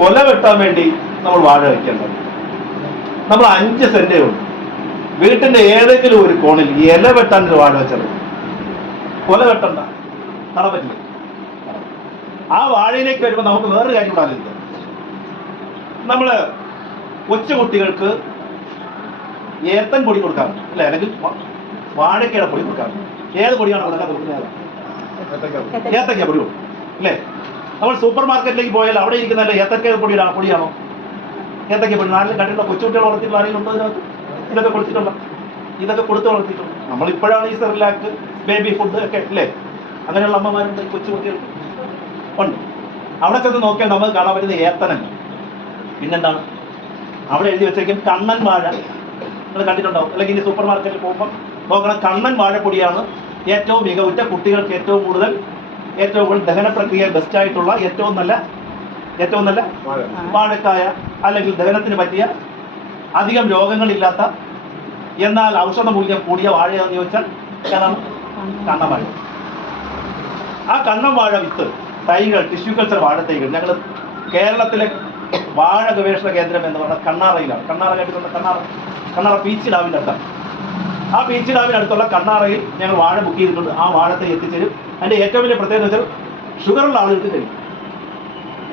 കൊല വെട്ടാൻ വേണ്ടി നമ്മൾ വാഴ വയ്ക്കേണ്ടത്. നമ്മൾ 5 സെന്റേ ഉള്ളൂ. വീട്ടിന്റെ ഏതെങ്കിലും ഒരു കോണിൽ ഇല വെട്ടാൻ ഒരു വാഴ വെച്ചത്. കൊല വെട്ടണ്ട, നടാൻ പറ്റില്ല. ആ വാഴയിലേക്ക് വരുമ്പോൾ നമുക്ക് വേറൊരു കാര്യം ഉണ്ടാകില്ല. നമ്മള് കൊച്ചുകുട്ടികൾക്ക് ഏത്തൻ പൊടി കൊടുക്കാറുണ്ട് അല്ലെ, അല്ലെങ്കിൽ വാഴക്കയുടെ പൊടി കൊടുക്കാറുണ്ട്. ഏത് പൊടിയാണ് കൊടുക്കാൻ കൊടുക്കുന്നത്? ഏത്തക്ക പൊടി കൊടുക്കും അല്ലേ. നമ്മൾ സൂപ്പർ മാർക്കറ്റിലേക്ക് പോയാൽ അവിടെ ഇരിക്കുന്ന ഏത്തക്ക പൊടിയാണോ? ഏത്തക്ക പൊടി. നാട്ടിൽ കണ്ടിട്ടുള്ള കൊച്ചുകുട്ടികൾ വളർത്തിയിട്ടുള്ള ആരെങ്കിലും ഉണ്ടോ ഇതിനകത്ത്? ഇതൊക്കെ കൊടുത്തിട്ടുള്ള, ഇതൊക്കെ കൊടുത്ത് വളർത്തിയിട്ടുണ്ട്. നമ്മളിപ്പോഴാണ് ഈ സെറിലാക്ക്, ബേബി ഫുഡ് ഒക്കെ അല്ലേ, അങ്ങനെയുള്ള അമ്മമാരുണ്ട്, കൊച്ചുകുട്ടികൾക്ക് ഉണ്ട്. അവിടെ ചെന്ന് നോക്കിയാൽ നമുക്ക് കാണാൻ പറ്റുന്ന ഏത്തനങ്ങൾ. പിന്നെന്താണ് അവിടെ എഴുതി വെച്ചേക്കും? കണ്ണൻ വാഴ. നിങ്ങൾ കണ്ടിട്ടുണ്ടാവും, അല്ലെങ്കിൽ ഇനി സൂപ്പർ മാർക്കറ്റിൽ പോകുമ്പോൾ നോക്കണം. കണ്ണൻ വാഴപ്പൊടിയാണ് ഏറ്റവും മികവുറ്റ, കുട്ടികൾക്ക് ഏറ്റവും കൂടുതൽ ദഹന പ്രക്രിയ ബെസ്റ്റായിട്ടുള്ള ഏറ്റവും നല്ല വാഴക്കായ, അല്ലെങ്കിൽ ദഹനത്തിന് പറ്റിയ അധികം രോഗങ്ങളില്ലാത്ത എന്നാൽ ഔഷധ മൂല്യം കൂടിയ വാഴയാണെന്ന് ചോദിച്ചാൽ ഏതാണ്? കണ്ണൻ വാഴ. ആ കണ്ണൻ വാഴ വിത്ത് തൈകൾ, ടിഷ്യൂ കൾച്ചർ വാഴ തൈകൾ ഞങ്ങൾ കേരളത്തിലെ വാഴ ഗവേഷണ കേന്ദ്രം എന്ന് പറഞ്ഞാൽ കണ്ണാറയിലാണ്. കണ്ണാറ കേട്ടിട്ടുള്ള കണ്ണാറ പീച്ചി ഡാമിൻ്റെ അടുത്താണ്. ആ പീച്ചി ഡാമിനടുത്തുള്ള കണ്ണാറയിൽ ഞങ്ങൾ വാഴ ബുക്ക് ചെയ്തിട്ടുണ്ട്. ആ വാഴത്തെ എത്തിച്ചേരും. അതിൻ്റെ ഏറ്റവും വലിയ പ്രത്യേകത വെച്ചാൽ ഷുഗറുള്ള ആളുകൾക്ക് കഴിയും.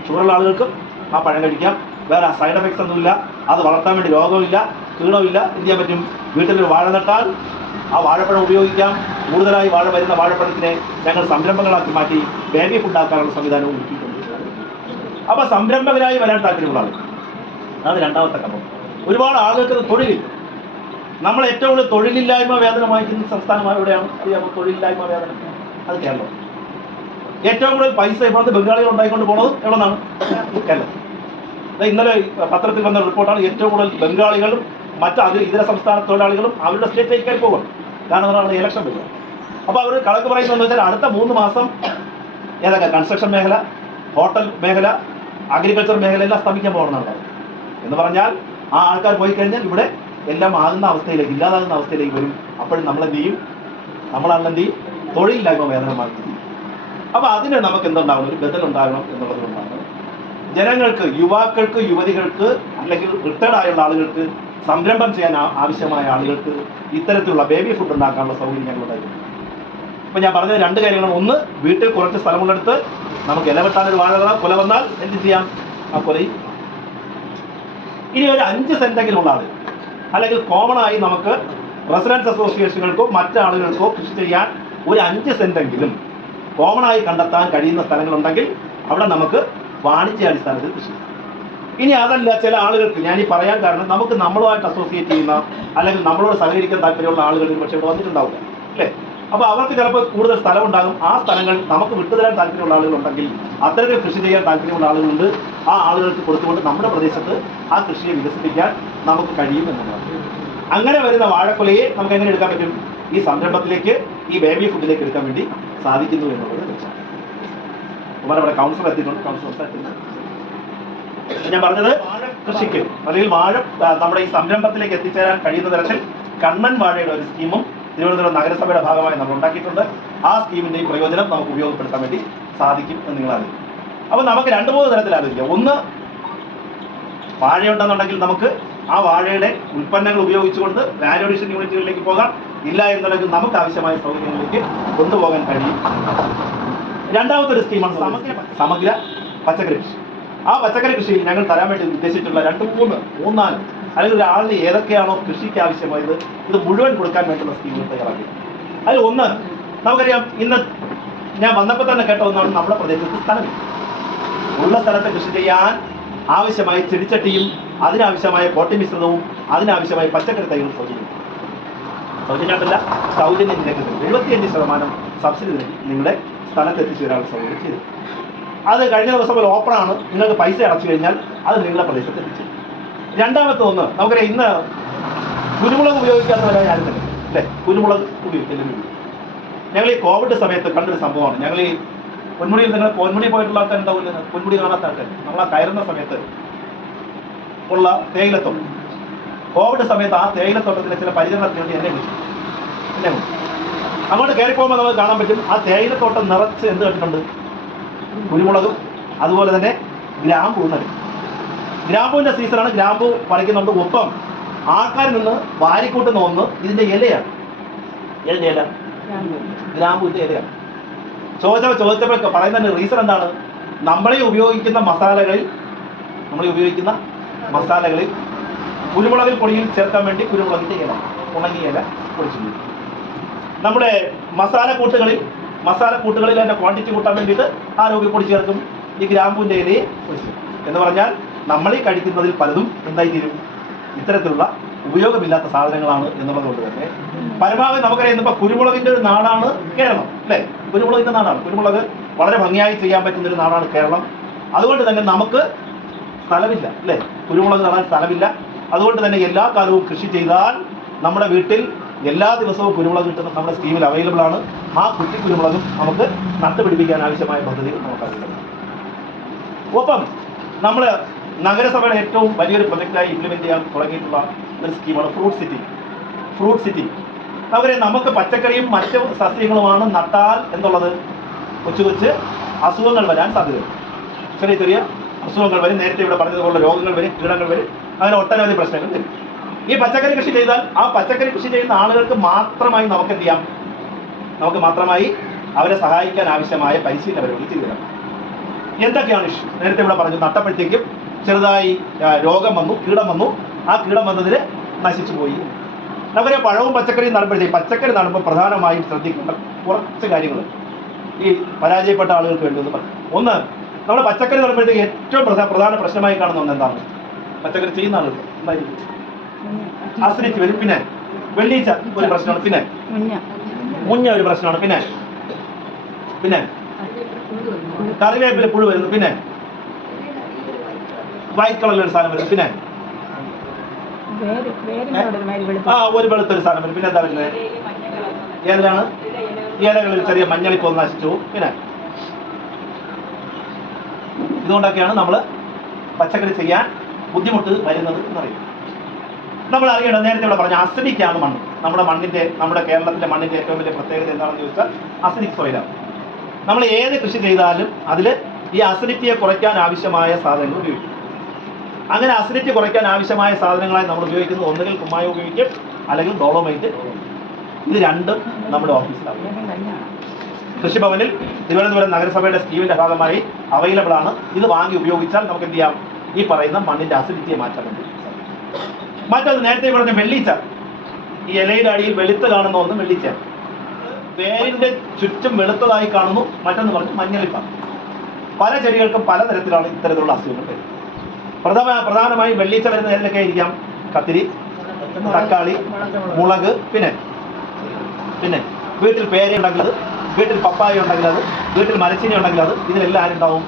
ഷുഗറുള്ള ആളുകൾക്ക് ആ പഴം കഴിക്കാം. വേറെ സൈഡ് എഫക്ട്സ് ഒന്നുമില്ല. അത് വളർത്താൻ വേണ്ടി രോഗമില്ല, കീടമില്ല. എന്ത് ചെയ്യാൻ പറ്റും? വീട്ടിലൊരു വാഴ നട്ടാൽ ആ വാഴപ്പഴം ഉപയോഗിക്കാം. കൂടുതലായി വാഴ വരുന്ന വാഴപ്പഴത്തിനെ ഞങ്ങൾ സംരംഭങ്ങളാക്കി മാറ്റി ബേബി ഫുഡാക്കാനുള്ള സംവിധാനവും ഒരുക്കിയിട്ടുണ്ട്. അപ്പോൾ സംരംഭകരായി വരാൻ താല്പര്യമുള്ള ആളുകൾ, അത് രണ്ടാമത്തെ കമ്പം. ഒരുപാട് ആളുകൾക്ക് തൊഴിലില്ല. നമ്മൾ ഏറ്റവും കൂടുതൽ തൊഴിലില്ലായ്മ വേതന വാങ്ങിക്കുന്ന സംസ്ഥാനം എവിടെയാണ് അറിയാമോ? തൊഴിലില്ലായ്മ വേതനം അത് കേരളം. ഏറ്റവും കൂടുതൽ പൈസ ഇപ്പോഴത്തെ ബംഗാളികൾ ഉണ്ടായിക്കൊണ്ട് പോകുന്നത് എവിടെ നിന്നാണ്? കേരളം. ഇന്നലെ പത്രത്തിൽ വന്ന റിപ്പോർട്ടാണ്. ഏറ്റവും കൂടുതൽ ബംഗാളികളും മറ്റ് ഇതര സംസ്ഥാന തൊഴിലാളികളും അവരുടെ സ്റ്റേറ്റിലേക്ക് പോകും. കാരണം അവിടെ ഇലക്ഷൻ വരിക. അപ്പോൾ അവർ കണക്ക് പറയുന്നതെന്ന് വെച്ചാൽ അടുത്ത 3 മാസം ഏതൊക്കെ കൺസ്ട്രക്ഷൻ മേഖല, ഹോട്ടൽ മേഖല, അഗ്രികൾച്ചർ മേഖല എല്ലാം സ്തംഭിക്കാൻ പോകുന്നതാണ്. എന്ന് പറഞ്ഞാൽ ആ ആൾക്കാർ പോയി കഴിഞ്ഞാൽ ഇവിടെ എല്ലാം ആകുന്ന അവസ്ഥയിലേക്ക്, ഇല്ലാതാകുന്ന അവസ്ഥയിലേക്ക് വരും. അപ്പോഴും നമ്മളെന്ത് ചെയ്യും? തൊഴിലില്ലായ്മ വേതനമാക്കി. അപ്പോൾ അതിന് നമുക്ക് എന്തുണ്ടാകണം? ഒരു ബദലുണ്ടാകണം എന്നുള്ളത് കൊണ്ടാണ് ജനങ്ങൾക്ക്, യുവാക്കൾക്ക്, യുവതികൾക്ക്, അല്ലെങ്കിൽ റിട്ടയർഡ് ആയുള്ള ആളുകൾക്ക്, സംരംഭം ചെയ്യാൻ ആവശ്യമായ ആളുകൾക്ക് ഇത്തരത്തിലുള്ള ബേബി ഫുഡ് ഉണ്ടാക്കാനുള്ള സൗകര്യം ഞങ്ങളുണ്ടായിരുന്നു. അപ്പോൾ ഞാൻ പറഞ്ഞത് 2 കാര്യങ്ങളും. ഒന്ന്, വീട്ടിൽ കുറച്ച് സ്ഥലമുള്ളെടുത്ത് നമുക്ക് ഇല വെട്ടാനൊരു വാഴ കൊല വന്നാൽ എന്ത് ചെയ്യാം? ആ കൊലയും. ഇനി ഒരു 5 സെന്റെങ്കിലും ഉള്ള ആളുകൾ, അല്ലെങ്കിൽ കോമൺ ആയി നമുക്ക് റെസിഡൻസ് അസോസിയേഷനുകൾക്കോ മറ്റാളുകൾക്കോ കൃഷി ചെയ്യാൻ ഒരു 5 സെന്റെങ്കിലും കോമൺ ആയി കണ്ടെത്താൻ കഴിയുന്ന സ്ഥലങ്ങളുണ്ടെങ്കിൽ അവിടെ നമുക്ക് വാണിജ്യാടിസ്ഥാനത്തിൽ കൃഷി ചെയ്യാം. ഇനി അതല്ല, ചില ആളുകൾക്ക് ഞാനീ പറയാൻ കാരണം നമുക്ക് നമ്മളുമായിട്ട് അസോസിയേറ്റ് ചെയ്യുന്ന അല്ലെങ്കിൽ നമ്മളോട് സഹകരിക്കാൻ താല്പര്യമുള്ള ആളുകൾ പക്ഷേ ഇവിടെ വന്നിട്ടുണ്ടാവില്ല അല്ലേ. അപ്പോൾ അവർക്ക് ചിലപ്പോൾ കൂടുതൽ സ്ഥലമുണ്ടാകും. ആ സ്ഥലങ്ങൾ നമുക്ക് വിട്ടുതരാൻ താല്പര്യമുള്ള ആളുകളുണ്ടെങ്കിൽ, അത്തരത്തിൽ കൃഷി ചെയ്യാൻ താല്പര്യമുള്ള ആളുകളുണ്ട്. ആ ആളുകൾക്ക് കൊടുത്തുകൊണ്ട് നമ്മുടെ പ്രദേശത്ത് ആ കൃഷിയെ വികസിപ്പിക്കാൻ നമുക്ക് കഴിയും എന്നുള്ളതാണ്. അങ്ങനെ വരുന്ന വാഴക്കൊലയെ നമുക്ക് എങ്ങനെ എടുക്കാൻ പറ്റും? ഈ സംരംഭത്തിലേക്ക്, ഈ ബേബി ഫുഡിലേക്ക് എടുക്കാൻ വേണ്ടി സാധിക്കുന്നു എന്നുള്ളത് ലക്ഷ്യം. ഇവിടെ കൗൺസിലർ എത്തിയിട്ടുണ്ട്. ഞാൻ പറഞ്ഞത് വാഴ കൃഷിക്ക് അല്ലെങ്കിൽ വാഴ നമ്മുടെ ഈ സംരംഭത്തിലേക്ക് എത്തിച്ചേരാൻ കഴിയുന്ന തരത്തിൽ കണ്ണൻ വാഴയുടെ ഒരു സ്കീമും തിരുവനന്തപുരം നഗരസഭയുടെ ഭാഗമായി നമ്മൾ ഉണ്ടാക്കിയിട്ടുണ്ട്. ആ സ്കീമിൻ്റെ പ്രയോജനം നമുക്ക് ഉപയോഗപ്പെടുത്താൻ വേണ്ടി സാധിക്കും എന്ന് നിങ്ങൾ അറിയും. അപ്പോൾ നമുക്ക് 2-3 തരത്തിൽ ആലോചിക്കാം. ഒന്ന്, വാഴയുണ്ടെന്നുണ്ടെങ്കിൽ നമുക്ക് ആ വാഴയുടെ ഉൽപ്പന്നങ്ങൾ ഉപയോഗിച്ചുകൊണ്ട് വാല്യൂ അഡീഷൻ യൂണിറ്റുകളിലേക്ക് പോകാം. ഇല്ല എന്നുണ്ടെങ്കിൽ നമുക്ക് ആവശ്യമായ സൗകര്യങ്ങളിലേക്ക് കൊണ്ടുപോകാൻ കഴിയും. രണ്ടാമത്തെ ഒരു സ്കീമാണ് സമഗ്ര പച്ചക്കറി കൃഷി. ആ പച്ചക്കറി കൃഷിയിൽ ഞങ്ങൾ തരാൻ വേണ്ടി ഉദ്ദേശിച്ചിട്ടുള്ള 2-3-4 അല്ലെങ്കിൽ ഒരാളിന് ഏതൊക്കെയാണോ കൃഷിക്ക് ആവശ്യമായത് ഇത് മുഴുവൻ കൊടുക്കാൻ വേണ്ടിയുള്ള സ്കീമുകൾ തയ്യാറാക്കി. അതിൽ ഒന്ന്, നമുക്കറിയാം, ഇന്ന് ഞാൻ വന്നപ്പോൾ തന്നെ കേട്ട ഒന്നാണ്, നമ്മുടെ പ്രദേശത്ത് സ്ഥലമില്ല. ഉള്ള സ്ഥലത്ത് കൃഷി ചെയ്യാൻ ആവശ്യമായ ചെടിച്ചട്ടിയും അതിനാവശ്യമായ പോട്ടി മിശ്രിതവും അതിനാവശ്യമായ പച്ചക്കറി തൈകളും സൗജന്യമായിട്ടല്ല, സൗജന്യം നിരക്ക് 75% സബ്സിഡി നിങ്ങളുടെ സ്ഥലത്ത് എത്തിച്ചു തരാനുള്ള സൗകര്യം ചെയ്തു. അത് കഴിഞ്ഞ ദിവസം ഒരു ഓപ്പണാണ്. നിങ്ങൾക്ക് പൈസ അടച്ചു കഴിഞ്ഞാൽ അത് നിങ്ങളുടെ പ്രദേശത്ത് എത്തിച്ചു. രണ്ടാമത്തെ ഒന്ന്, നമുക്കറിയാം, ഇന്ന് കുരുമുളക് ഉപയോഗിക്കാത്തവരായി ആരും തന്നെ അല്ലേ? കുരുമുളക് ഉപയോഗിക്കില്ല. ഞങ്ങൾ ഈ കോവിഡ് സമയത്ത് കണ്ടൊരു സംഭവമാണ്. ഞങ്ങൾ ഈ പൊന്മുടിയിൽ, നിങ്ങൾ പൊന്മുടി പോയിട്ടുള്ള ആൾക്കാർ ഉണ്ടാവില്ല, പൊന്മുടി കാണാത്ത ആൾക്കാർ, നമ്മൾ ആ കയറുന്ന സമയത്ത് ഉള്ള തേയിലത്തോട്ടം, കോവിഡ് സമയത്ത് ആ തേയിലത്തോട്ടത്തിലെ ചില പരിചരണത്തിന് വേണ്ടി എന്നെ വിളിച്ചു. അങ്ങോട്ട് കയറി പോകുമ്പോൾ നമുക്ക് കാണാൻ പറ്റും, ആ തേയിലത്തോട്ടം നിറച്ച് എന്ത് കണ്ടിട്ടുണ്ട്? കുരുമുളകും അതുപോലെ തന്നെ ഗ്രാമ്പൂ നടും. ഗ്രാമ്പൂവിന്റെ സീസണാണ്, ഗ്രാമ്പൂ പറിക്കുന്നുണ്ട്. ഒപ്പം ആൾക്കാരിൽ നിന്ന് വാരിക്കൂട്ടുന്ന ഒന്ന് ഇതിന്റെ ഇലയാണ്. ഏതിന്റെ ഇല? ഗ്രാമ്പൂവിന്റെ ഇലയാണ്. ചോദിച്ചപ്പോൾ പറയുന്നതിന്റെ റീസൺ എന്താണ്? നമ്മളീ ഉപയോഗിക്കുന്ന മസാലകളിൽ കുരുമുളകിൽ പൊടിയിൽ ചേർക്കാൻ വേണ്ടി കുരുമുളകിന്റെ ഇല, ഉണങ്ങിയ ഇല പൊടിച്ചു. നമ്മുടെ മസാലക്കൂട്ടുകളിൽ അതിന്റെ ക്വാണ്ടിറ്റി കൂട്ടാൻ വേണ്ടിയിട്ട് ആരോഗ്യപ്പൊടി ചേർക്കും, ഈ ഗ്രാമ്പൂവിന്റെ ഇലയെ പൊടിച്ചു. എന്ന് പറഞ്ഞാൽ നമ്മൾ ഈ കഴിക്കുന്നതിൽ പലതും എന്തായി തീരും? ഇത്തരത്തിലുള്ള ഉപയോഗമില്ലാത്ത സാധനങ്ങളാണ് എന്നുള്ളത് കൊണ്ട് തന്നെ പരമാവധി നമുക്കറിയാം. ഇപ്പൊ കുരുമുളകിന്റെ ഒരു നാടാണ് കേരളം, അല്ലേ? കുരുമുളകിന്റെ നാടാണ്. കുരുമുളക് വളരെ ഭംഗിയായി ചെയ്യാൻ പറ്റുന്ന ഒരു നാടാണ് കേരളം. അതുകൊണ്ട് തന്നെ നമുക്ക് സ്ഥലമില്ല, അല്ലേ? കുരുമുളക് നടാൻ സ്ഥലമില്ല. അതുകൊണ്ട് തന്നെ എല്ലാ കാലവും കൃഷി ചെയ്താൽ നമ്മുടെ വീട്ടിൽ എല്ലാ ദിവസവും കുരുമുളക് കിട്ടുന്ന നമ്മുടെ സ്കീമിൽ അവൈലബിൾ ആണ്. ആ കുറ്റി കുരുമുളകും നമുക്ക് നട്ടുപിടിപ്പിക്കാൻ ആവശ്യമായ പദ്ധതി നമുക്കറിയാം. ഒപ്പം നമ്മൾ നഗരസഭയുടെ ഏറ്റവും വലിയൊരു പ്രൊജക്റ്റായി ഇംപ്ലിമെന്റ് ചെയ്യാൻ തുടങ്ങിയിട്ടുള്ള ഒരു സ്കീമാണ് ഫ്രൂട്ട് സിറ്റി. നമുക്ക് പച്ചക്കറിയും മറ്റു സസ്യങ്ങളുമാണ് നട്ടാൽ എന്നുള്ളത് കൊച്ചു അസുഖങ്ങൾ വരാൻ സാധ്യതയുണ്ട്. ചെറിയ അസുഖങ്ങൾ വരും. നേരത്തെ ഇവിടെ പറഞ്ഞതുപോലെ രോഗങ്ങൾ വരും, കീടങ്ങൾ വരും, അങ്ങനെ ഒട്ടനവധി പ്രശ്നങ്ങൾ വരും. ഈ പച്ചക്കറി കൃഷി ചെയ്താൽ ആ പച്ചക്കറി കൃഷി ചെയ്യുന്ന ആളുകൾക്ക് മാത്രമായി നമുക്ക് എന്ത് ചെയ്യാം? നമുക്ക് മാത്രമായി അവരെ സഹായിക്കാൻ ആവശ്യമായ പരിശീലന പരിപാടി ചെയ്തു തരാം. എന്തൊക്കെയാണ് ഇഷ്യൂ? നേരത്തെ ഇവിടെ പറഞ്ഞു, നട്ടപ്പോഴത്തേക്കും ചെറുതായി രോഗം വന്നു, കീടം വന്നു. ആ കീടം വന്നതിന് നശിച്ചു പോയി. നമുക്കറിയാം, പഴവും പച്ചക്കറിയും നടുമ്പോഴത്തേക്ക് പച്ചക്കറി നടുമ്പോൾ പ്രധാനമായും ശ്രദ്ധിക്കേണ്ട കുറച്ച് കാര്യങ്ങൾ ഈ പരാജയപ്പെട്ട ആളുകൾക്ക് വേണ്ടി പറഞ്ഞു. ഒന്ന്, നമ്മൾ പച്ചക്കറി നടുമ്പോഴത്തേക്ക് ഏറ്റവും പ്രധാന പ്രശ്നമായി കാണുന്ന ഒന്ന് എന്താണ്? പച്ചക്കറി ചെയ്യുന്ന ആളുകൾ എന്തായിരിക്കും? അസിഡിറ്റി വരും. പിന്നെ വെള്ളീച്ച ഒരു പ്രശ്നമാണ്. പിന്നെ മുഞ്ഞ ഒരു പ്രശ്നമാണ്. പിന്നെ കറിവേപ്പില പുഴു വരുന്നു. പിന്നെ വൈറ്റ് കളറിലൊരു സാധനം വരുന്നു. പിന്നെ ഒരു വെളുത്തൊരു സാധനം വരും. പിന്നെ എന്താ വരുന്നത്? ഏതിലാണ്? ഇലകളിൽ ചെറിയ മഞ്ഞളിപ്പോ നശിച്ചു. പിന്നെ ഇതുകൊണ്ടൊക്കെയാണ് നമ്മൾ പച്ചക്കറി ചെയ്യാൻ ബുദ്ധിമുട്ട് വരുന്നത് എന്നറിയാം. നമ്മൾ അറിയണം, നേരത്തെ ഇവിടെ പറഞ്ഞ അസിഡിക്കാണ് മണ്ണ്. നമ്മുടെ കേരളത്തിലെ മണ്ണിന്റെ ഏറ്റവും വലിയ പ്രത്യേകത എന്താണെന്ന് ചോദിച്ചാൽ അസിഡിക് സോയിലാണ്. നമ്മൾ ഏത് കൃഷി ചെയ്താലും അതിൽ ഈ അസിഡിറ്റിയെ കുറയ്ക്കാൻ ആവശ്യമായ സാധനങ്ങൾ ഉപയോഗിക്കും. അങ്ങനെ അസിഡിറ്റി കുറയ്ക്കാൻ ആവശ്യമായ സാധനങ്ങളായി നമ്മൾ ഉപയോഗിക്കുന്നത് ഒന്നുകിൽ കുമ്മായം ഉപയോഗിക്കും, അല്ലെങ്കിൽ ഡോളോമൈറ്റ്. ഇത് രണ്ടും നമ്മുടെ ഓഫീസിലാണ്. കൃഷിഭവനിൽ തിരുവനന്തപുരം നഗരസഭയുടെ സ്കീമിന്റെ ഭാഗമായി അവൈലബിൾ ആണ്. ഇത് വാങ്ങി ഉപയോഗിച്ചാൽ നമുക്ക് എന്ത് ചെയ്യാം? ഈ പറയുന്ന മണ്ണിന്റെ അസിഡിറ്റിയെ മാറ്റാൻ വേണ്ടി. മറ്റൊന്ന്, നേരത്തെ പറഞ്ഞ വെള്ളീച്ച. ഈ ഇലയുടെ അടിയിൽ വെളുത്ത് കാണുന്ന ഒന്ന് വെള്ളീച്ച. വേരിന്റെ ചുറ്റും വെളുത്തതായി കാണുന്നു. മറ്റൊന്ന് പറഞ്ഞ് മഞ്ഞളിപ്പാണ്. പല ചെടികൾക്കും പലതരത്തിലാണ് ഇത്തരത്തിലുള്ള അസുഖങ്ങൾ വരുന്നത്. പ്രധാനമായും വെള്ളീച്ച വരുന്ന ഏതൊക്കെ ആയിരിക്കാം? കത്തിരി, തക്കാളി, മുളക്. പിന്നെ വീട്ടിൽ പേര ഉണ്ടെങ്കിൽ അത്, വീട്ടിൽ പപ്പായ ഉണ്ടെങ്കിൽ അത്, വീട്ടിൽ മരച്ചീനി ഉണ്ടെങ്കിൽ അത്, ഇതിലെല്ലാം ആരുണ്ടാവും?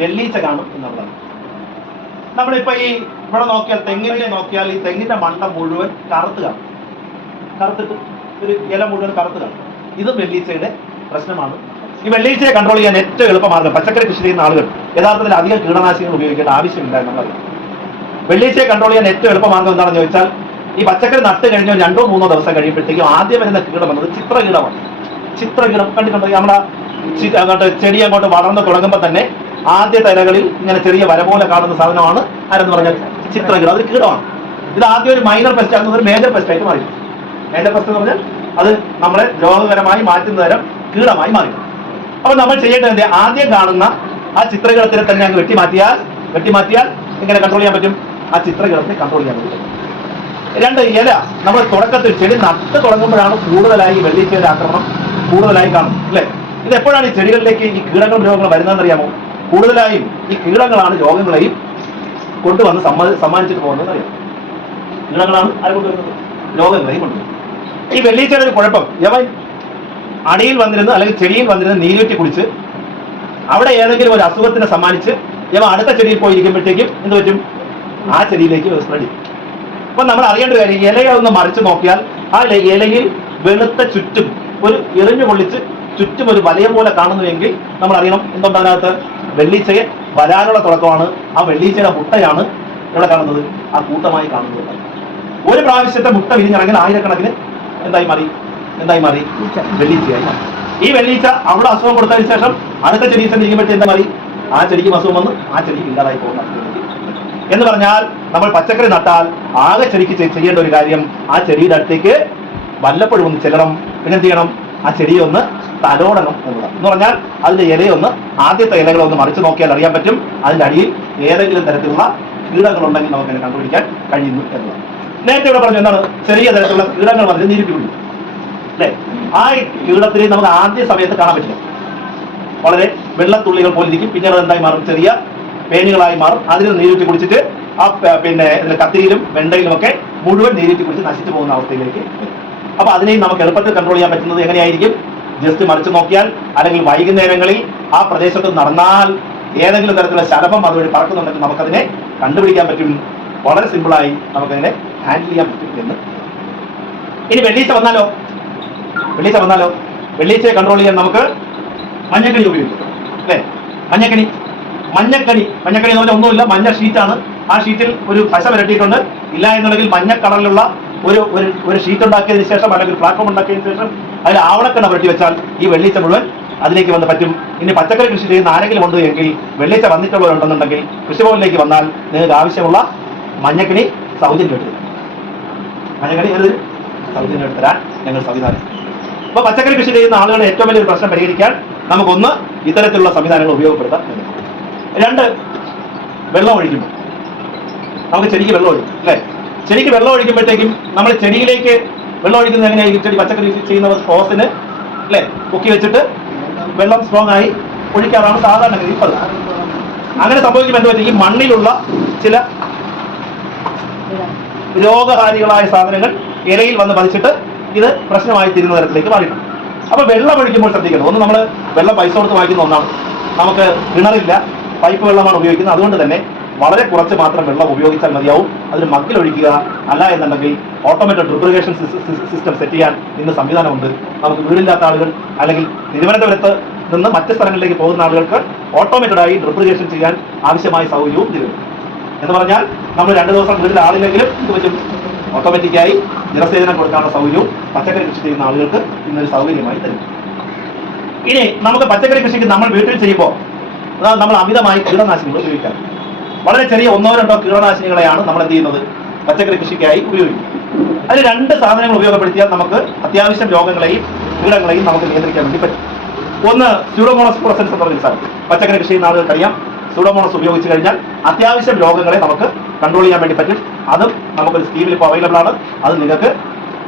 വെള്ളീച്ച കാണും എന്നുള്ളതാണ്. നമ്മളിപ്പോൾ ഈ ഇവിടെ നോക്കിയാൽ, തെങ്ങിനെ നോക്കിയാൽ, ഈ തെങ്ങിന്റെ മണ്ട മുഴുവൻ കറുത്ത് കാണും. കറുത്തിട്ട് ഒരു ഇല മുഴുവൻ കറുത്ത് കാണും. ഇത് വെള്ളീച്ചയുടെ പ്രശ്നമാണ്. ഈ വെള്ളീച്ചയെ കൺട്രോൾ ചെയ്യാൻ ഏറ്റവും എളുപ്പമാർഗ്ഗം, പച്ചക്കറി കൃഷി ചെയ്യുന്ന ആളുകൾ യഥാർത്ഥത്തിൽ അധികം കീടനാശിനികൾ ഉപയോഗിക്കേണ്ട ആവശ്യമില്ല എന്നറിയാം. വെള്ളീച്ചയെ കൺട്രോൾ ചെയ്യാൻ ഏറ്റവും എളുപ്പമാർഗ്ഗം എന്താണെന്ന് ചോദിച്ചാൽ, ഈ പച്ചക്കറി നട്ട് കഴിഞ്ഞോ 2-3 ദിവസം കഴിയുമ്പോഴത്തേക്കും ആദ്യം വരുന്ന കീടം വന്നത് ചിത്രകീടമാണ്. ചിത്രകീടം കണ്ടിട്ടുണ്ടോ? നമ്മുടെ ചെടി അങ്ങോട്ട് വളർന്ന് തുടങ്ങുമ്പോൾ തന്നെ ആദ്യത്തെ ഇലകളിൽ ഇങ്ങനെ ചെറിയ വര പോലെ കാണുന്ന സാധനമാണ് ആരെന്ന് പറഞ്ഞാൽ ചിത്രകീടം. അതൊരു കീടമാണ്. ഇത് ആദ്യം ഒരു മൈനർ പെസ്റ്റ് ആകുന്നത് ഒരു മേജർ പെസ്റ്റ് ആയിട്ട് മാറി. മേജർ പെസ്റ്റ് എന്ന് പറഞ്ഞാൽ അത് നമ്മളെ രോഗകരമായി മാറ്റുന്ന തരം കീടമായി മാറി. അപ്പോൾ നമ്മൾ ചെയ്യേണ്ടത്, ആദ്യം കാണുന്ന ആ ചിത്രകീടത്തിനെ തന്നെ അങ്ങ് വെട്ടിമാറ്റിയാൽ എങ്ങനെ കൺട്രോൾ ചെയ്യാൻ പറ്റും? ആ ചിത്രകീടത്തെ കൺട്രോൾ ചെയ്യാൻ പറ്റും. 2, ഇല. നമ്മൾ തുടക്കത്തിൽ ചെടി നട്ട് തുടങ്ങുമ്പോഴാണ് കൂടുതലായി വെള്ളീച്ചയുടെ ആക്രമണം കൂടുതലായി കാണും, അല്ലേ? ഇത് എപ്പോഴാണ് ഈ ചെടികളിലേക്ക് ഈ കീടങ്ങളും രോഗങ്ങളും വരുന്നതെന്ന് അറിയാമോ? കൂടുതലായും ഈ കീടങ്ങളാണ് രോഗങ്ങളെയും കൊണ്ടുവന്ന് സമ്മാനിച്ചിട്ട് പോകുന്നതെന്ന് അറിയാം. കീടങ്ങളാണ് ആരെ കൊണ്ടുവരുന്നത്? രോഗങ്ങളെയും കൊണ്ടുവരുന്നത്. ഈ വെള്ളീച്ചയുടെ ഒരു കുഴപ്പം, യവൻ അടിയിൽ വന്നിരുന്ന് അല്ലെങ്കിൽ ചെടിയിൽ വന്നിരുന്ന് നീരൂറ്റി കുടിച്ച് അവിടെ ഏതെങ്കിലും ഒരു അസുഖത്തിനെ സമ്മാനിച്ച് യവ അടുത്ത ചെടിയിൽ പോയിരിക്കുമ്പോഴത്തേക്കും എന്ത് പറ്റും? ആ ചെടിയിലേക്ക് സ്പ്രെഡ് ചെയ്യും. അപ്പൊ നമ്മൾ അറിയേണ്ട കാര്യം, ഇലയെ ഒന്ന് മറിച്ച് നോക്കിയാൽ ആ ഇലയിൽ വെളുത്ത ചുറ്റും ഒരു എറിഞ്ഞു പൊള്ളിച്ച് ചുറ്റും ഒരു വലയം പോലെ കാണുന്നുവെങ്കിൽ നമ്മൾ അറിയണം എന്തുകൊണ്ട് അതിനകത്ത് വെള്ളീച്ചയെ വരാനുള്ള തുടക്കമാണ്. ആ വെള്ളീച്ചയുടെ മുട്ടയാണ് ഇവിടെ കാണുന്നത്, ആ കൂട്ടമായി കാണുന്നത്. ഒരു പ്രാവശ്യത്തെ മുട്ട വിരിഞ്ഞിറങ്ങിൽ ആയിരക്കണക്കിന് എന്തായി മാറി? വെള്ളീച്ചയായി മാറി. ഈ വെള്ളീച്ച അവിടെ അസുഖം കൊടുത്തതിന് ശേഷം അടുത്ത ചെടിയിൽ ചെന്നിരിക്കുമ്പോഴത്തെ എന്താ മാറി? ആ ചെടിക്ക് അസുഖം വന്ന് ആ ചെടിക്ക് ഇല്ലാതായി പോകുന്ന. എന്ന് പറഞ്ഞാൽ നമ്മൾ പച്ചക്കറി നട്ടാൽ ആകെ ചെടിക്ക് ചെയ്യേണ്ട ഒരു കാര്യം ആ ചെടിയുടെ അടുത്തേക്ക് വല്ലപ്പോഴും ഒന്ന് ചെല്ലണം, പിന്നെന്ത് ചെയ്യണം, ആ ചെടിയെ ഒന്ന് തലോടണം എന്നുള്ളത്. എന്ന് പറഞ്ഞാൽ അതിന്റെ ഇലയൊന്ന് ആദ്യത്തെ ഇലകളൊന്ന് മറിച്ച് നോക്കിയാൽ അറിയാൻ പറ്റും അതിന്റെ അടിയിൽ ഏതെങ്കിലും തരത്തിലുള്ള കീടങ്ങളുണ്ടെങ്കിൽ നമുക്ക് അതിനെ കണ്ടുപിടിക്കാൻ കഴിയുന്നു എന്നുള്ളത്. നേരത്തെ ഇവിടെ പറഞ്ഞു എന്താണ്, ചെറിയ തരത്തിലുള്ള കീടങ്ങൾ വന്ന് നീരിപ്പിക്കുന്നു അല്ലെ. ആ കീടത്തിനെ നമുക്ക് ആദ്യ സമയത്ത് കാണാൻ പറ്റില്ല, വളരെ വെള്ളത്തുള്ളികൾ പോലെ ഇരിക്കും, പിന്നീട് എന്തായി മാറും, ചെറിയ പേനുകളായി മാറും. അതിൽ നീരിട്ട് കുടിച്ചിട്ട് ആ പിന്നെ കത്തിയിലും വെണ്ടയിലും ഒക്കെ മുഴുവൻ നീരിട്ട് കുടിച്ച് നശിച്ചു പോകുന്ന അവസ്ഥയിലേക്ക് വരും. അപ്പൊ അതിനെയും നമുക്ക് എളുപ്പത്തിൽ കൺട്രോൾ ചെയ്യാൻ പറ്റുന്നത് എങ്ങനെയായിരിക്കും, ജസ്റ്റ് മറിച്ച് നോക്കിയാൽ അല്ലെങ്കിൽ വൈകുന്നേരങ്ങളിൽ ആ പ്രദേശത്ത് നടന്നാൽ ഏതെങ്കിലും തരത്തിലുള്ള ശലഭം അതുവഴി പറക്കുന്നുണ്ടെങ്കിൽ നമുക്കതിനെ കണ്ടുപിടിക്കാൻ പറ്റും. വളരെ സിമ്പിളായി നമുക്കതിനെ ഹാൻഡിൽ ചെയ്യാൻ പറ്റും എന്ന്. ഇനി വെള്ളീച്ച വന്നാലോ, വെള്ളീച്ചയെ കൺട്രോൾ ചെയ്യാൻ നമുക്ക് മഞ്ഞക്കണി ഉപയോഗിക്കും അല്ലേ. മഞ്ഞക്കണി എന്ന് പറഞ്ഞാൽ ഒന്നുമില്ല, മഞ്ഞ ഷീറ്റാണ്. ആ ഷീറ്റിൽ ഒരു പശ വരട്ടിയിട്ടുണ്ട്. ഇല്ല എന്നുണ്ടെങ്കിൽ മഞ്ഞ കളറിലുള്ള ഒരു ഷീറ്റ് ഉണ്ടാക്കിയതിനു ശേഷം അല്ലെങ്കിൽ പ്ലാറ്റ്ഫോം ഉണ്ടാക്കിയതിനു ശേഷം അതിൽ ആവണക്കണ്ണ പുരട്ടി വെച്ചാൽ ഈ വെള്ളീച്ച മുഴുവൻ അതിലേക്ക് വന്ന് പറ്റും. ഇനി പച്ചക്കറി കൃഷി ചെയ്യുന്ന ആരെങ്കിലും ഉണ്ട് എങ്കിൽ, വെള്ളീച്ച വന്നിട്ടുള്ളവരുണ്ടെന്നുണ്ടെങ്കിൽ കൃഷിഭവനിലേക്ക് വന്നാൽ നിങ്ങൾക്ക് ആവശ്യമുള്ള മഞ്ഞക്കണി സൗജന്യം എടുത്തു തരാൻ ഞങ്ങൾ സംവിധാനം. അപ്പൊ പച്ചക്കറി കൃഷി ചെയ്യുന്ന ആളുകളുടെ ഏറ്റവും വലിയൊരു പ്രശ്നം പരിഹരിക്കാൻ നമുക്കൊന്ന് ഇത്തരത്തിലുള്ള സംവിധാനങ്ങൾ ഉപയോഗപ്പെടുത്താം. 2, വെള്ളം ഒഴിക്കുമ്പോൾ നമുക്ക് ചെടിക്ക് വെള്ളം ഒഴിക്കും അല്ലേ. ചെടിക്ക് വെള്ളം ഒഴിക്കുമ്പോഴത്തേക്കും നമ്മൾ ചെടിയിലേക്ക് വെള്ളം ഒഴിക്കുന്നത് എങ്ങനെയായിരിക്കും, ചെടി പച്ചക്കറി ചെയ്യുന്നവർ ഹോസിന് അല്ലേ പൊക്കി വെച്ചിട്ട് വെള്ളം സ്ട്രോങ് ആയി ഒഴിക്കാറാണ് സാധാരണ ഇപ്പോൾ. അങ്ങനെ സംഭവിക്കുമ്പോൾ എന്താ, ഈ മണ്ണിലുള്ള ചില രോഗഹാരികളായ സാധനങ്ങൾ ഇലയിൽ വന്ന് പതിച്ചിട്ട് ഇത് പ്രശ്നമായി തീരുന്ന തരത്തിലേക്ക് മാറിയിട്ടുണ്ട്. അപ്പൊ വെള്ളം ഒഴിക്കുമ്പോൾ ശ്രദ്ധിക്കണം. ഒന്ന്, നമ്മൾ വെള്ളം പൈസ കൊടുത്ത് വാങ്ങിക്കുന്ന ഒന്നാണ്, നമുക്ക് കിണറില്ല, പൈപ്പ് വെള്ളമാണ് ഉപയോഗിക്കുന്നത്. അതുകൊണ്ട് തന്നെ വളരെ കുറച്ച് മാത്രം വെള്ളം ഉപയോഗിച്ചാൽ മതിയാവും. അതിന് മക്കിൽ ഒഴിക്കുക, അല്ല എന്നുണ്ടെങ്കിൽ ഓട്ടോമാറ്റിക് ഡ്രിപ്രിഗേഷൻ സിസ്റ്റം സെറ്റ് ചെയ്യാൻ ഇന്ന് സംവിധാനമുണ്ട്. നമുക്ക് വീടില്ലാത്ത ആളുകൾ അല്ലെങ്കിൽ തിരുവനന്തപുരത്ത് നിന്ന് മറ്റ് സ്ഥലങ്ങളിലേക്ക് പോകുന്ന ആളുകൾക്ക് ഓട്ടോമാറ്റഡായി ഡ്രിപ്രിഗേഷൻ ചെയ്യാൻ ആവശ്യമായ സൗകര്യവും തരും. എന്ന് പറഞ്ഞാൽ നമ്മൾ 2 ദിവസം വീട്ടിൽ ആളില്ലെങ്കിലും ഇത് പറ്റും, ഓട്ടോമാറ്റിക്കായി ജലസേചനം കൊടുക്കാനുള്ള സൗകര്യവും പച്ചക്കറി കൃഷി ചെയ്യുന്ന ആളുകൾക്ക് ഇന്നൊരു സൗകര്യമായി തരും. ഇനി നമുക്ക് പച്ചക്കറി കൃഷിക്ക് നമ്മൾ വീട്ടിൽ ചെയ്യുമ്പോൾ നമ്മൾ അമിതമായി കീടനാശിനികൾ ഉപയോഗിക്കാം. വളരെ ചെറിയ 1-2 കീടനാശിനികളെയാണ് നമ്മൾ എന്ത് ചെയ്യുന്നത്, പച്ചക്കറി കൃഷിക്കായി ഉപയോഗിക്കും. അതിൽ 2 സാധനങ്ങൾ ഉപയോഗപ്പെടുത്തിയാൽ നമുക്ക് അത്യാവശ്യം രോഗങ്ങളെയും കീടങ്ങളെയും നമുക്ക് നിയന്ത്രിക്കാൻ വേണ്ടി പറ്റും. ഒന്ന്, സ്യൂഡോമോണസ് ഫ്ലൂറസെൻസ് എന്ന് പറയുന്ന സാധനം. പച്ചക്കറി കൃഷി ചെയ്യുന്ന ആളുകൾക്കറിയാം, സ്യൂഡോമോണസ് ഉപയോഗിച്ച് കഴിഞ്ഞാൽ അത്യാവശ്യം രോഗങ്ങളെ നമുക്ക് കൺട്രോൾ ചെയ്യാൻ വേണ്ടി പറ്റും. അതും നമുക്കൊരു സ്കീമിൽ ഇപ്പോൾ അവൈലബിൾ ആണ്. അത് നിങ്ങൾക്ക്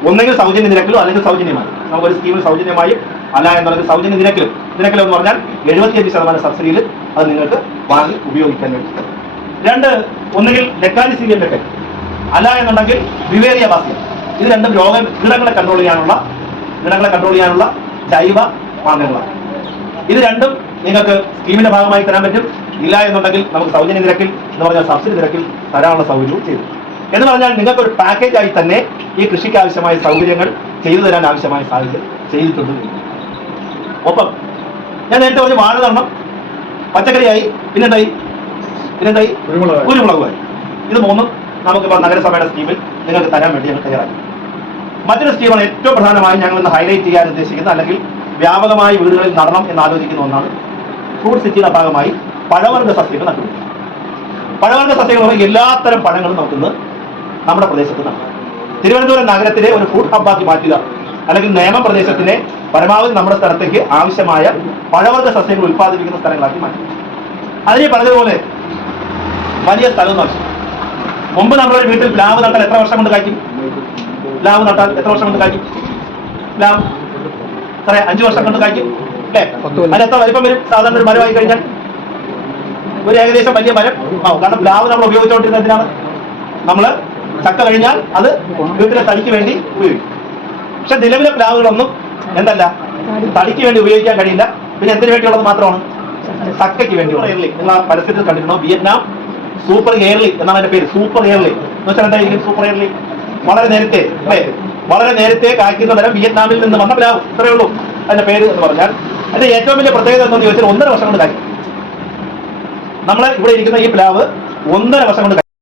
ഒന്നെങ്കിൽ സൗജന്യ നിരക്കിലോ അല്ലെങ്കിൽ സൗജന്യമായി നമുക്കൊരു സ്കീമിൽ സൗജന്യമായും അല്ല എന്നുള്ളത് സൗജന്യ നിരക്കിലും എന്ന് പറഞ്ഞാൽ 75% സബ്സിഡിയിൽ അത് നിങ്ങൾക്ക് വാങ്ങി ഉപയോഗിക്കാൻ വേണ്ടി. 2, ഒന്നുകിൽ ലെക്കാനിസീലിയം ലെക്കൻ, അല്ല എന്നുണ്ടെങ്കിൽ വിവേറിയ ബാസിയം. ഇത് 2 കീടങ്ങളെ കൺട്രോൾ ചെയ്യാനുള്ള ജൈവ മാർഗങ്ങളാണ്. ഇത് 2 നിങ്ങൾക്ക് സ്കീമിന്റെ ഭാഗമായി തരാൻ പറ്റും. ഇല്ല എന്നുണ്ടെങ്കിൽ നമുക്ക് സൗജന്യ നിരക്കിൽ എന്ന് പറഞ്ഞാൽ സബ്സിഡി നിരക്കിൽ തരാനുള്ള സൗകര്യവും ചെയ്തു. എന്ന് പറഞ്ഞാൽ നിങ്ങൾക്ക് ഒരു പാക്കേജായി തന്നെ ഈ കൃഷിക്ക് ആവശ്യമായ സൗകര്യങ്ങൾ ചെയ്തു തരാൻ ആവശ്യമായ സാഹചര്യം ചെയ്തിട്ടുണ്ട്. ഒപ്പം ഞാൻ നേരത്തെ പറഞ്ഞ വാഴ നടണം, പച്ചക്കറിയായി, പിന്നെന്തായി കുരുമുളകുമായി. ഇത് 3 നമുക്കിപ്പോൾ നഗരസഭയുടെ സ്കീമിൽ നിങ്ങൾക്ക് തരാൻ വേണ്ടി ഞങ്ങൾ തയ്യാറാക്കി. മറ്റൊരു സ്കീമാണ് ഏറ്റവും പ്രധാനമായി ഞങ്ങൾ ഇന്ന് ഹൈലൈറ്റ് ചെയ്യാൻ ഉദ്ദേശിക്കുന്നത്, അല്ലെങ്കിൽ വ്യാപകമായി വീടുകളിൽ നടണം എന്ന് ആലോചിക്കുന്ന ഒന്നാണ്. ഫ്രൂട്ട് സിറ്റിയുടെ ഭാഗമായി പഴവർഗ്ഗ സസ്യങ്ങൾ നട്ടു. പഴവർഗ്ഗ സസ്യങ്ങൾ പറഞ്ഞാൽ എല്ലാത്തരം പഴങ്ങളും നമുക്കിന്ന് നമ്മുടെ പ്രദേശത്ത് നടക്കും. തിരുവനന്തപുരം നഗരത്തിലെ ഒരു ഫുഡ് ഹബ്ബാക്കി മാറ്റുക, അല്ലെങ്കിൽ നിയമപ്രദേശത്തിനെ പരമാവധി നമ്മുടെ സ്ഥലത്തേക്ക് ആവശ്യമായ പഴവർഗ്ഗ സസ്യങ്ങൾ ഉൽപ്പാദിപ്പിക്കുന്ന സ്ഥലങ്ങളാക്കി മാറ്റും. അതിനെ പറഞ്ഞതുപോലെ വലിയ സ്ഥലം ആവശ്യം. മുമ്പ് നമ്മുടെ വീട്ടിൽ പ്ലാവ് നട്ടാൽ എത്ര വർഷം കൊണ്ട് കായ്ക്കും? പ്ലാവ് 5 വർഷം കൊണ്ട് കായ്ക്കും അല്ലേ? അതിന് എത്ര വലിപ്പം വരും? സാധാരണ ഒരു മരമായി കഴിഞ്ഞാൽ ഒരു ഏകദേശം വലിയ മരം ആവും. കാരണം പ്ലാവ് നമ്മൾ ഉപയോഗിച്ചുകൊണ്ടിരുന്നതിനാണ്. നമ്മൾ ചക്ക കഴിഞ്ഞാൽ അത് വീട്ടിലെ തടിക്ക് വേണ്ടി ഉപയോഗിക്കും. പക്ഷെ നിലവിലെ പ്ലാവുകളൊന്നും എന്തല്ല, തടിക്ക് വേണ്ടി ഉപയോഗിക്കാൻ കഴിയില്ല. പിന്നെ എന്തിനു വേണ്ടിയുള്ളത് മാത്രമാണ്? ചക്കയ്ക്ക് വേണ്ടിയുള്ള. നിങ്ങൾ ആ പരസ്യത്തിൽ കണ്ടിട്ടുണ്ടോ? വിയറ്റ്നാം സൂപ്പർ എയർലി എന്നാണ് അതിന്റെ പേര്. സൂപ്പർ എയർലി എന്ന് വെച്ചാൽ എന്തായിരിക്കും? സൂപ്പർ എയർലി വളരെ നേരത്തെ കായ്ക്കുന്ന തരം വിയറ്റ്നാമിൽ നിന്ന് വന്ന പ്ലാവ്. ഇത്രയേ ഉള്ളൂ അതിന്റെ പേര് എന്ന് പറഞ്ഞാൽ. അതിന്റെ ഏറ്റവും വലിയ പ്രത്യേകത എന്താണെന്ന് ചോദിച്ചാൽ 1.5 വർഷം കൊണ്ട് കായ്ക്കും. നമ്മൾ ഇവിടെ ഇരിക്കുന്ന ഈ പ്ലാവ് 1.5 വർഷം കൊണ്ട്